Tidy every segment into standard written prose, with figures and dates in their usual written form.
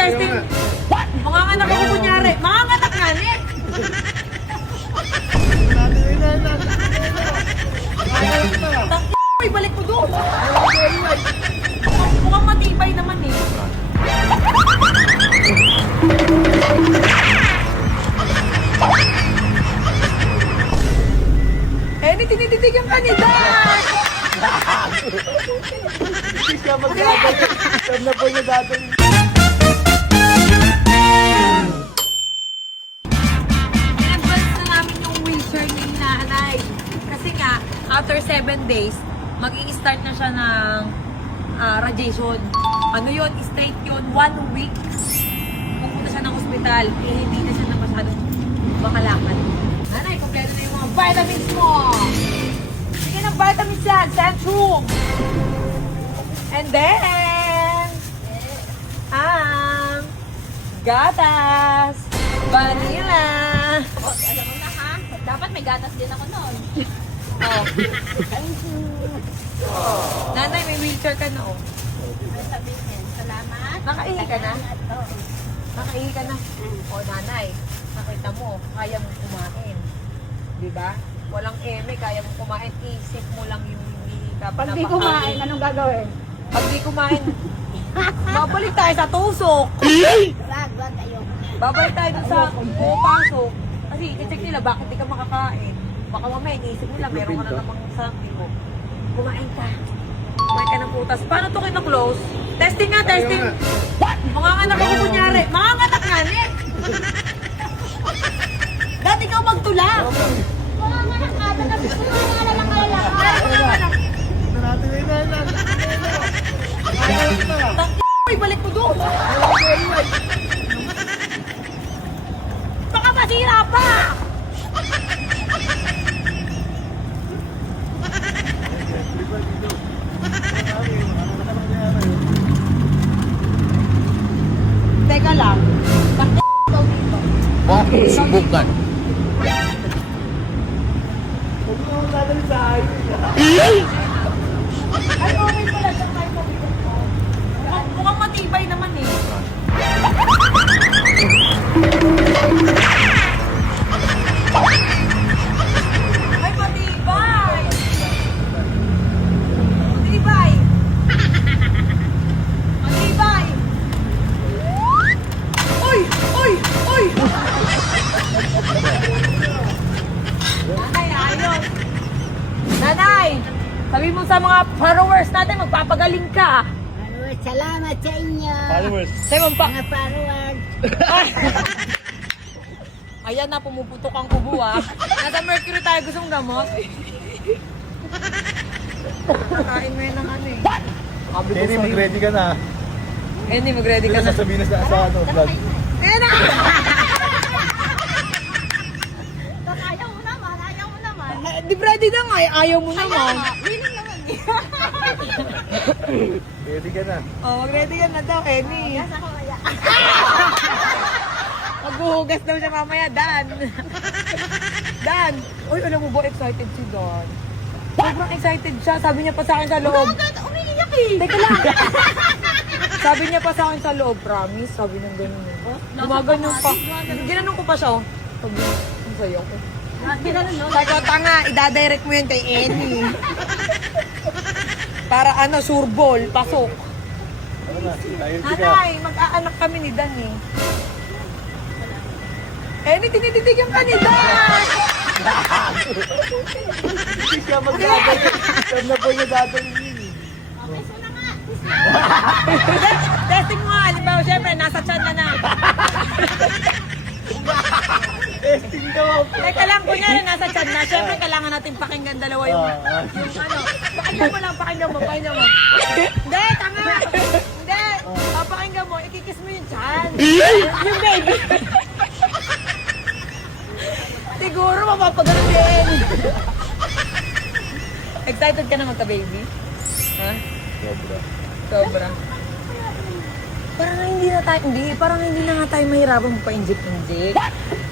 testing. Mga anak ko kunyari. Mga anak nga ni. Ay, balik mo doon. Mukhang matibay naman eh. Eh, tinititig yung kanila. Hindi siya magdadali. Saan na po niya dadali? In-advance na namin yung wheelchair ni nanay. Kasi nga, after 7 days, mag-i-start na siya ng radiation. Ano yun? Straight yun. 1 week. Pupunta siya ng ospital. Eh, hindi na siya na masyadong makalakad. Nanay, kompleto na yung mga vitamins mo. Sige ng vitamins yan. Centrum. And then, gatas. Vanilla. Oh, alam mo na ha, dapat may gatas din ako noon. Nanay, may wheelchair ka na, oh. Ano sabihin? Salamat. Nakaihi ka na? Salamat, oh. Nakaihi ka na. O, nanay, nakita mo, kaya mong kumain. Diba? Walang eme, kaya mong kumain. Isip mo lang yung hindi ka Pag di kumain, anong gagawin? Pag di kumain, babalik tayo sa tusok. Wag, ayoko na. Babalik tayo dun sa pumapasok. Kasi i-check nila, bakit di ka makakain? Baka mamaya, iniisip nila, meron ka na namang sabi mo. Kumain ka. Kumain ka ng putas. Paano to kina-close? Testing nga, testing. Mga anak ko kunyari. Mga anak nga ni. Dati ikaw magtulak. Mga anak ata na gusto mo nga lang kayo Ay, balik mo doon. Baka masira pa. Teka lang. Bakit ikaw dito? Subukan. Huwag mo akong dadali sa ayun. Ay, okay pala siya kayo mabigat ko. Mukhang matibay naman eh. Ay, matibay! Matibay! Matibay! Uy! Uy! Uy! Nanay, ayos! Nanay! Sabi mo sa mga followers natin, magpapagaling ka. Salamat sa inyo. Followers. Sabi mo pa, Mga followers. ayan na, pumuputok ang kubo ah. Nasa Mercury tayo, gustong gamot. Nakain mo yun ng ano eh. Sabi ko Kenny, sa'yo. mag-ready ka na. Kenny, mag-ready ka Hindi na. sasabihin na sa ano, vlog. Kaya na! Ayaw mo naman, ayaw mo naman. Di ready na nga, eh. Ayaw mo naman. Willing naman eh. Ready ka na. Oh, mag-ready ka na daw, Kenny. Gas ako kaya. Maghuhugas daw siya mamaya, Dan. Dan! Uy, alam mo ba, excited si Dan. Sobrang excited siya. Sabi niya pa sa akin sa loob. Umiiyak eh. Teka lang. Sabi niya pa sa akin sa loob, promise. Sabi ng ganun. Gumaganyan pa. Ginanong ko pa siya, oh. Sabi niya, ang sayo ko. Ginanon no? Sabi ko, tanga, idadirect mo yun kay Annie. Para ano, surbol, pasok. Ano na? Ayun ka. Nanay, mag-aanak kami ni Dan eh. Annie, tinititig yung kanila. Hindi siya magdadali. Saan na po niya dadali yun eh. Okay, so na nga. Testing mo nga, halimbawa, syempre, nasa chan na na. Testing daw. Teka lang, kunyari, nasa chan na. Syempre, kailangan natin pakinggan dalawa yung ano. Pakinggan mo lang, pakinggan mo. Hindi, tanga. Hindi. Pakinggan mo, ikikis mo yung chan. Yung baby. Siguro, mapapagalan din. Excited ka na magka-baby? Ha? Sobra. Sobra. Parang hindi na nga tayo mahirapan magpa-inject.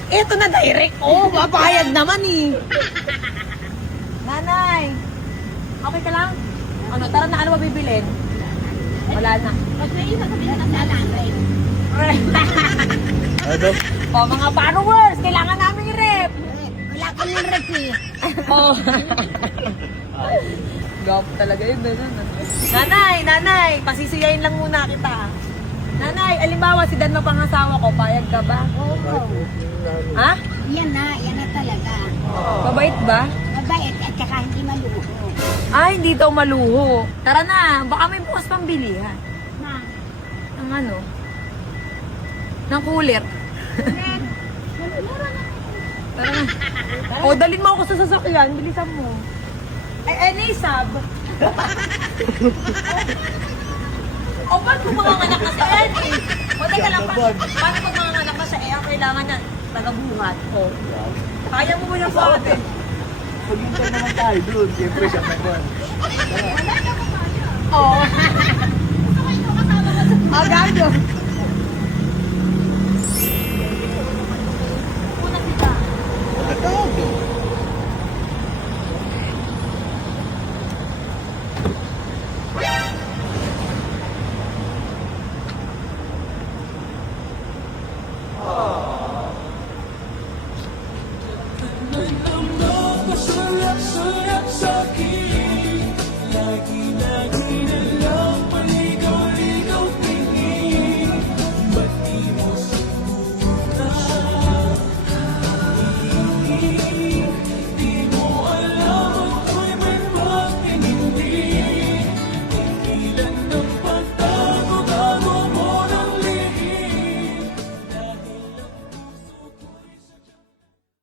Ito na direct. Oh, papayag naman eh. Nanay, okay ka lang? Ano, tara na, ano ba bibilin? Wala na. Pag may isa sabihin na sa nanay. Ano? O, mga followers, kailangan namin i-rep. Wala ko ng rep eh. Oh. Gapo talaga yun, ganun. Nanay, pasisiyain lang muna kita. Nanay, alimbawa si Dan mapangasawa ko, payag ka ba? Oo. Ha? Yan na talaga. Mabait ba? Mabait at saka hindi maluho. Ay, hindi daw maluho. Tara na, baka may bukas pang bilihan. Ma, Ang ano? Ng cooler. Tara na. O, dalhin mo ako sa sasakyan. Bilisan mo. Nisab. O, ba't kung mga anak na si Eddie? O, teka lang, paano pag mga anak na siya? Eh, ang kailangan na tagabuhat. O, kaya mo ba yung sa atin? Pag-intay naman tayo doon. Siyempre siya naman. Oo. Agad yun.